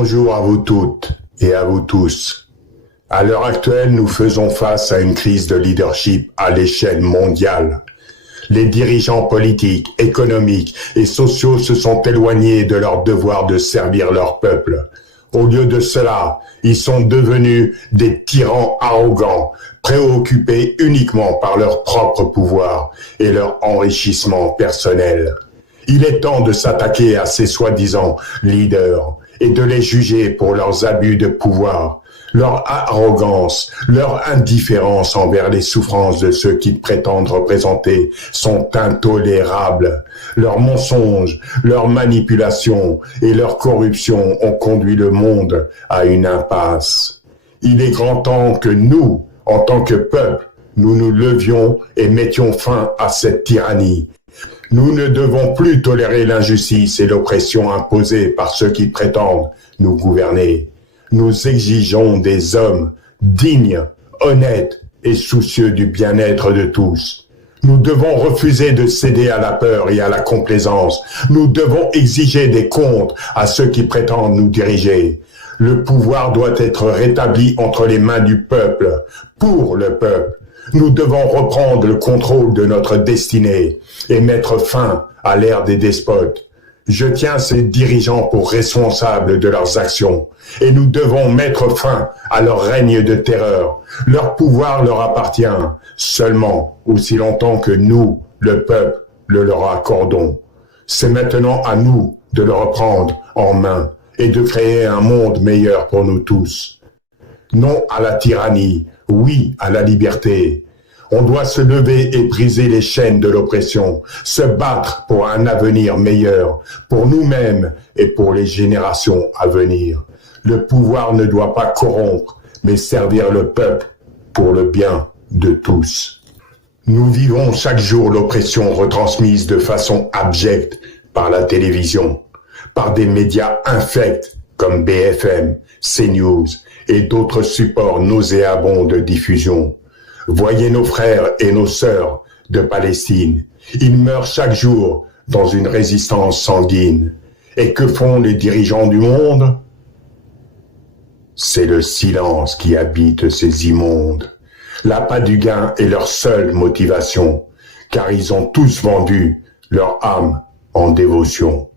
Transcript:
Bonjour à vous toutes et à vous tous. À l'heure actuelle, nous faisons face à une crise de leadership à l'échelle mondiale. Les dirigeants politiques, économiques et sociaux se sont éloignés de leur devoir de servir leur peuple. Au lieu de cela, ils sont devenus des tyrans arrogants, préoccupés uniquement par leur propre pouvoir et leur enrichissement personnel. Il est temps de s'attaquer à ces soi-disant leaders et de les juger pour leurs abus de pouvoir, leur arrogance, leur indifférence envers les souffrances de ceux qu'ils prétendent représenter sont intolérables. Leurs mensonges, leurs manipulations et leur corruption ont conduit le monde à une impasse. Il est grand temps que nous, en tant que peuple, nous nous levions et mettions fin à cette tyrannie. Nous ne devons plus tolérer l'injustice et l'oppression imposée par ceux qui prétendent nous gouverner. Nous exigeons des hommes dignes, honnêtes et soucieux du bien-être de tous. Nous devons refuser de céder à la peur et à la complaisance. Nous devons exiger des comptes à ceux qui prétendent nous diriger. Le pouvoir doit être rétabli entre les mains du peuple, pour le peuple. Nous devons reprendre le contrôle de notre destinée et mettre fin à l'ère des despotes. Je tiens ces dirigeants pour responsables de leurs actions et nous devons mettre fin à leur règne de terreur. Leur pouvoir leur appartient seulement aussi longtemps que nous, le peuple, le leur accordons. C'est maintenant à nous de le reprendre en main et de créer un monde meilleur pour nous tous. Non à la tyrannie, oui à la liberté. On doit se lever et briser les chaînes de l'oppression, se battre pour un avenir meilleur, pour nous-mêmes et pour les générations à venir. Le pouvoir ne doit pas corrompre, mais servir le peuple pour le bien de tous. Nous vivons chaque jour l'oppression retransmise de façon abjecte par la télévision, par des médias infects comme BFM, CNews et d'autres supports nauséabonds de diffusion. Voyez nos frères et nos sœurs de Palestine. Ils meurent chaque jour dans une résistance sanguine. Et que font les dirigeants du monde? C'est le silence qui habite ces immondes. L'appât du gain est leur seule motivation, car ils ont tous vendu leur âme en dévotion.